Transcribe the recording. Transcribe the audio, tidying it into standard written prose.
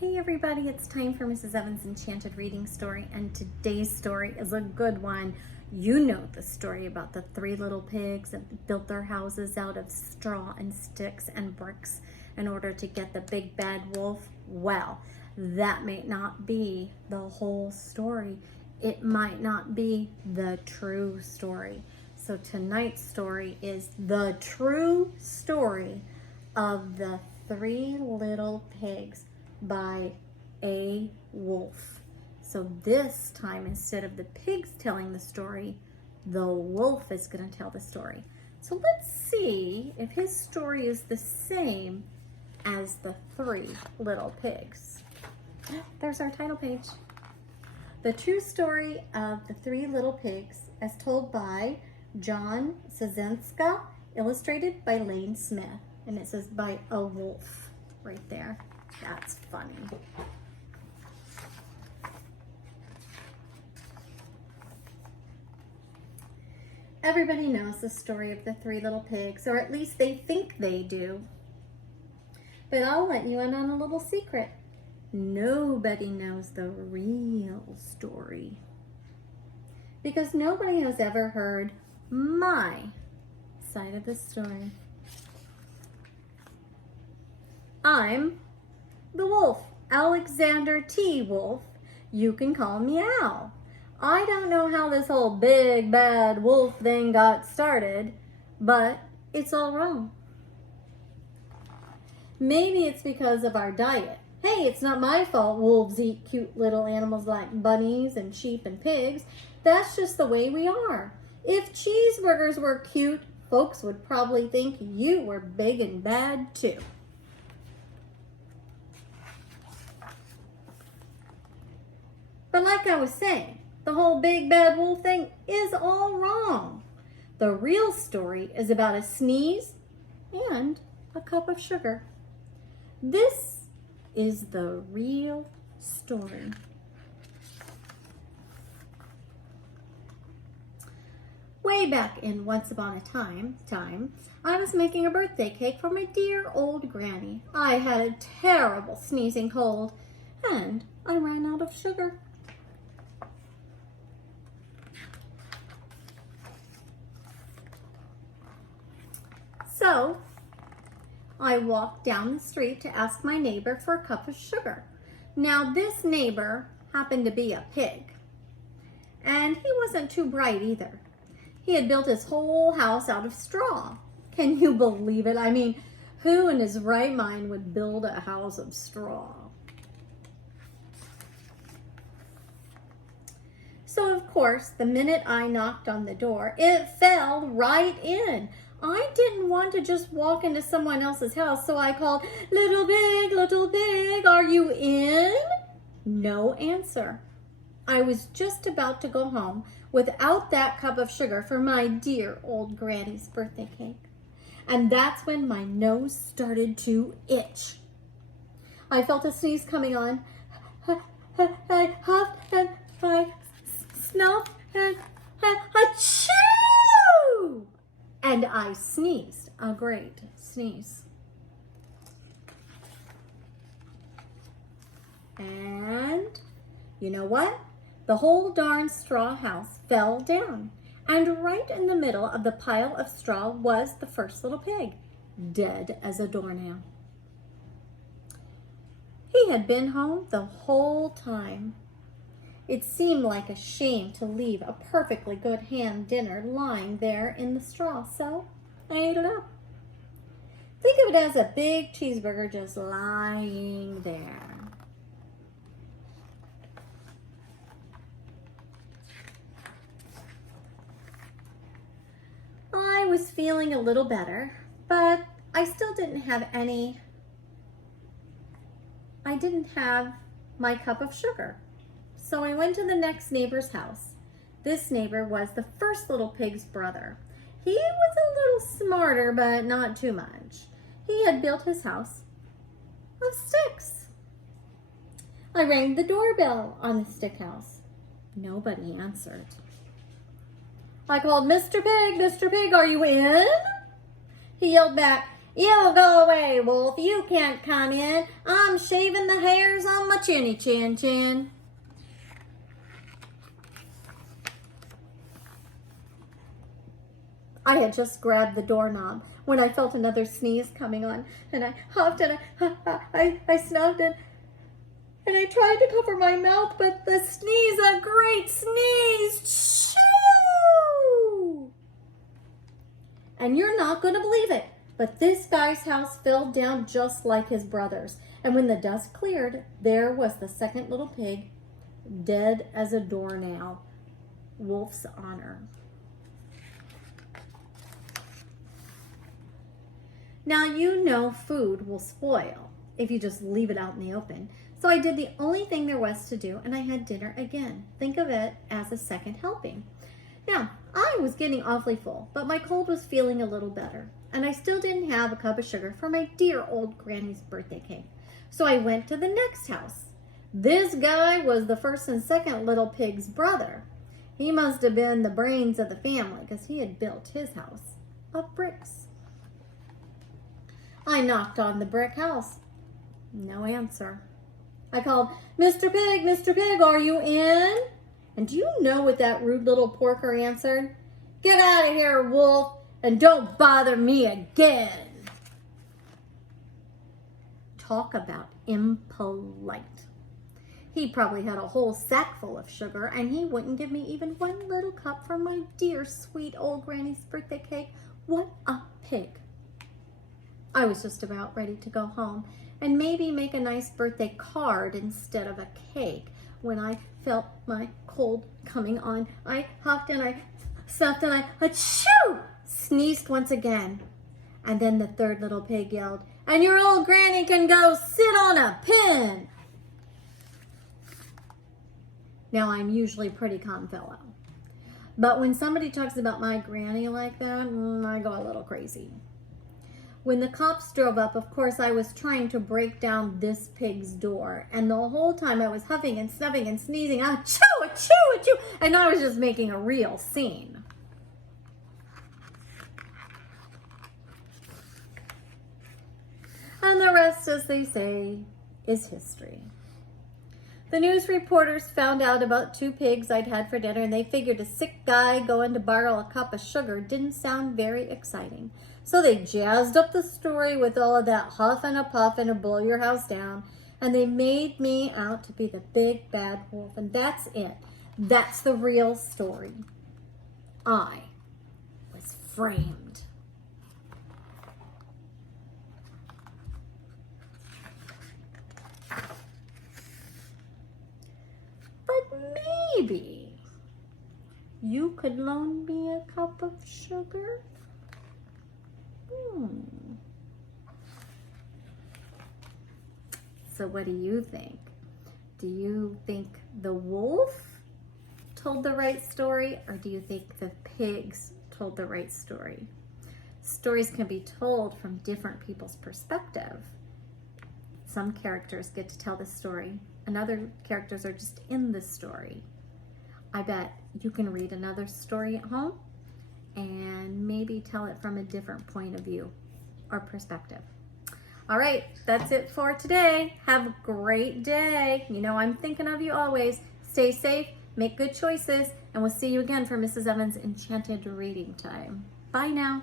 Hey everybody, it's time for Mrs. Evans' Enchanted Reading Story, and today's story is a good one. You know the story about the three little pigs that built their houses out of straw and sticks and bricks in order to get the big bad wolf. Well, that may not be the whole story. It might not be the true story. So tonight's story is the true story of the Three Little Pigs by A. Wolf. So this time, instead of the pigs telling the story, the wolf is going to tell the story. So let's see if his story is the same as the Three Little Pigs. There's our title page. The true story of the Three Little Pigs, as told by John Cieszynska, illustrated by Lane Smith. And it says by A Wolf right there. That's funny. Everybody knows the story of the Three Little Pigs, or at least they think they do. But I'll let you in on a little secret. Nobody knows the real story. Because nobody has ever heard my side of the story. I'm the wolf, Alexander T. Wolf. You can call me Al. I don't know how this whole big bad wolf thing got started, but it's all wrong. Maybe it's because of our diet. Hey, it's not my fault wolves eat cute little animals like bunnies and sheep and pigs. That's just the way we are. If cheeseburgers were cute, folks would probably think you were big and bad too. But like I was saying, the whole big bad wolf thing is all wrong. The real story is about a sneeze and a cup of sugar. This is the real story. Way back in Once Upon a Time, I was making a birthday cake for my dear old granny. I had a terrible sneezing cold and I ran out of sugar. So I walked down the street to ask my neighbor for a cup of sugar. Now this neighbor happened to be a pig, and he wasn't too bright either. He had built his whole house out of straw. Can you believe it? I mean, who in his right mind would build a house of straw? So of course, the minute I knocked on the door, it fell right in. I didn't want to just walk into someone else's house, so I called, little pig, are you in? No answer. I was just about to go home without that cup of sugar for my dear old granny's birthday cake. And that's when my nose started to itch. I felt a sneeze coming on. I huffed and I snuffed and achoo! And I sneezed, a great sneeze. And you know what? The whole darn straw house fell down. And right in the middle of the pile of straw was the first little pig, dead as a doornail. He had been home the whole time. It seemed like a shame to leave a perfectly good ham dinner lying there in the straw, so I ate it up. Think of it as a big cheeseburger just lying there. I was feeling a little better, but I still didn't have my cup of sugar. So I went to the next neighbor's house. This neighbor was the first little pig's brother. He was a little smarter, but not too much. He had built his house of sticks. I rang the doorbell on the stick house. Nobody answered. I called, Mr. Pig, are you in? He yelled back, You go away, Wolf. You can't come in. I'm shaving the hairs on chinny chin chin. I had just grabbed the doorknob when I felt another sneeze coming on, and I huffed and I snuffed and I tried to cover my mouth, but the sneeze, a great sneeze, shoo! And you're not going to believe it, but this guy's house fell down just like his brother's. And when the dust cleared, there was the second little pig, dead as a doornail. Wolf's honor. Now you know food will spoil if you just leave it out in the open. So I did the only thing there was to do, and I had dinner again. Think of it as a second helping. Now, I was getting awfully full, but my cold was feeling a little better, and I still didn't have a cup of sugar for my dear old granny's birthday cake. So I went to the next house. This guy was the first and second little pig's brother. He must have been the brains of the family because he had built his house of bricks. I knocked on the brick house. No answer. I called, Mr. Pig, are you in? And do you know what that rude little porker answered? Get out of here, wolf, and don't bother me again. Talk about impolite. He probably had a whole sack full of sugar, and he wouldn't give me even one little cup for my dear sweet old granny's birthday cake. What a pig. I was just about ready to go home and maybe make a nice birthday card instead of a cake when I felt my cold coming on. I huffed and I stuffed and I achoo! Sneezed once again. And then the third little pig yelled, and your old granny can go sit on a pin. Now, I'm usually a pretty calm fellow, but when somebody talks about my granny like that, I go a little crazy. When the cops drove up, of course, I was trying to break down this pig's door, and the whole time I was huffing and snuffing and sneezing, achoo, achoo, achoo, and I was just making a real scene. And the rest, as they say, is history. The news reporters found out about 2 pigs I'd had for dinner, and they figured a sick guy going to borrow a cup of sugar didn't sound very exciting. So they jazzed up the story with all of that huff and a puff and a blow your house down, and they made me out to be the big bad wolf. And that's it. That's the real story. I was framed. But maybe you could loan me a cup of sugar? So what do you think? Do you think the wolf told the right story, or do you think the pigs told the right story? Stories can be told from different people's perspective. Some characters get to tell the story, and other characters are just in the story. I bet you can read another story at home and maybe tell it from a different point of view or perspective. All right, that's it for today. Have a great day. You know I'm thinking of you always. Stay safe, make good choices, and we'll see you again for Mrs. Evans' Enchanted Reading Time. Bye now.